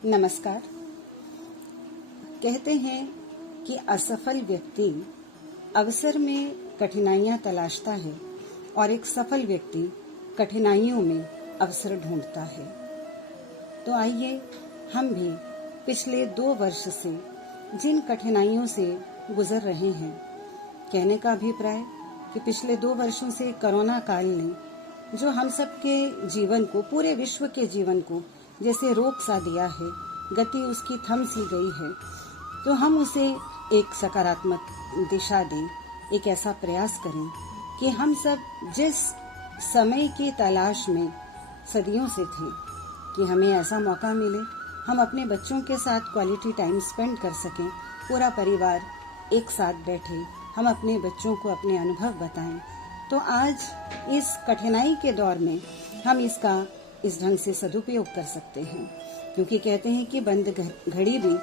नमस्कार। कहते हैं कि असफल व्यक्ति अवसर में कठिनाइयां तलाशता है और एक सफल व्यक्ति कठिनाइयों में अवसर ढूंढता है। तो आइए हम भी पिछले 2 वर्ष से जिन कठिनाइयों से गुजर रहे हैं, कहने का अभिप्राय कि पिछले 2 वर्षों से कोरोना काल ने जो हम सबके जीवन को, पूरे विश्व के जीवन को जैसे रोक सा दिया है, गति उसकी थम सी गई है, तो हम उसे एक सकारात्मक दिशा दें, एक ऐसा प्रयास करें कि हम सब जिस समय की तलाश में सदियों से थे कि हमें ऐसा मौका मिले, हम अपने बच्चों के साथ क्वालिटी टाइम स्पेंड कर सकें, पूरा परिवार एक साथ बैठे, हम अपने बच्चों को अपने अनुभव बताएं। तो आज इस कठिनाई के दौर में हम इसका इस ढंग से सदुपयोग कर सकते हैं, क्योंकि कहते हैं कि बंद घड़ी भी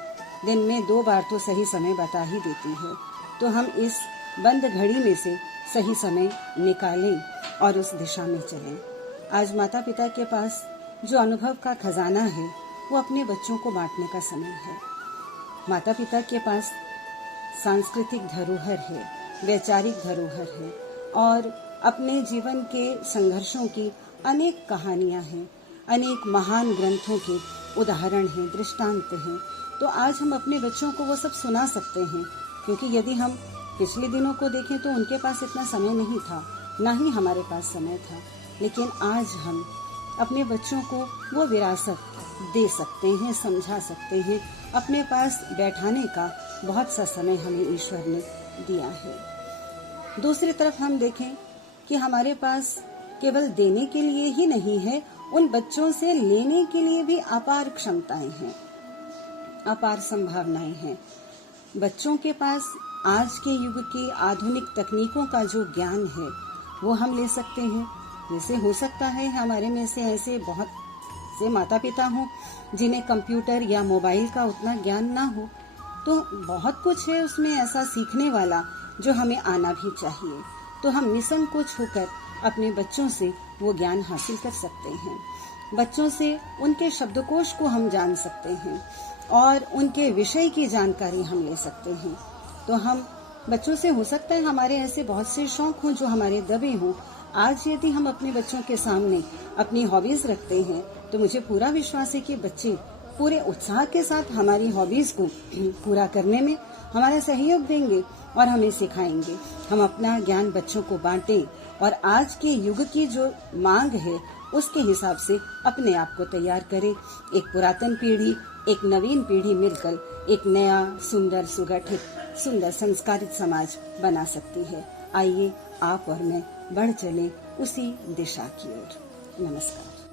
दिन में 2 बार तो सही समय बता ही देती है। तो हम इस बंद घड़ी में से सही समय निकालें और उस दिशा में चलें। आज माता पिता के पास जो अनुभव का खजाना है, वो अपने बच्चों को बांटने का समय है। माता पिता के पास सांस्कृतिक धरोहर है, वैचारिक धरोहर है और अपने जीवन के संघर्षों की अनेक कहानियां हैं, अनेक महान ग्रंथों के उदाहरण हैं, दृष्टांत हैं। तो आज हम अपने बच्चों को वो सब सुना सकते हैं, क्योंकि यदि हम पिछले दिनों को देखें तो उनके पास इतना समय नहीं था, ना ही हमारे पास समय था। लेकिन आज हम अपने बच्चों को वो विरासत दे सकते हैं, समझा सकते हैं। अपने पास बैठाने का बहुत सा समय हमें ईश्वर ने दिया है। दूसरी तरफ हम देखें कि हमारे पास केवल देने के लिए ही नहीं है, उन बच्चों से लेने के लिए भी अपार क्षमताएं हैं, अपार संभावनाएं हैं। बच्चों के पास आज के युग की आधुनिक तकनीकों का जो ज्ञान है, वो हम ले सकते हैं। जैसे हो सकता है हमारे में से ऐसे बहुत से माता पिता हों जिन्हें कंप्यूटर या मोबाइल का उतना ज्ञान ना हो, तो बहुत कुछ है उसमें ऐसा सीखने वाला जो हमें आना भी चाहिए। तो हम निसंकोच होकर अपने बच्चों से वो ज्ञान हासिल कर सकते हैं। बच्चों से उनके शब्दकोश को हम जान सकते हैं और उनके विषय की जानकारी हम ले सकते हैं। तो हम बच्चों से, हो सकता है हमारे ऐसे बहुत से शौक हों जो हमारे दबे हों। आज यदि हम अपने बच्चों के सामने अपनी हॉबीज रखते हैं, तो मुझे पूरा विश्वास है कि बच्चे पूरे उत्साह के साथ हमारी हॉबीज को पूरा करने में हमारा सहयोग देंगे और हमें सिखाएंगे। हम अपना ज्ञान बच्चों को बांटें और आज के युग की जो मांग है उसके हिसाब से अपने आप को तैयार करें। एक पुरातन पीढ़ी, एक नवीन पीढ़ी मिलकर एक नया, सुंदर, सुगठित, सुंदर, संस्कारित समाज बना सकती है। आइए आप और मैं बढ़ चलें उसी दिशा की ओर। नमस्कार।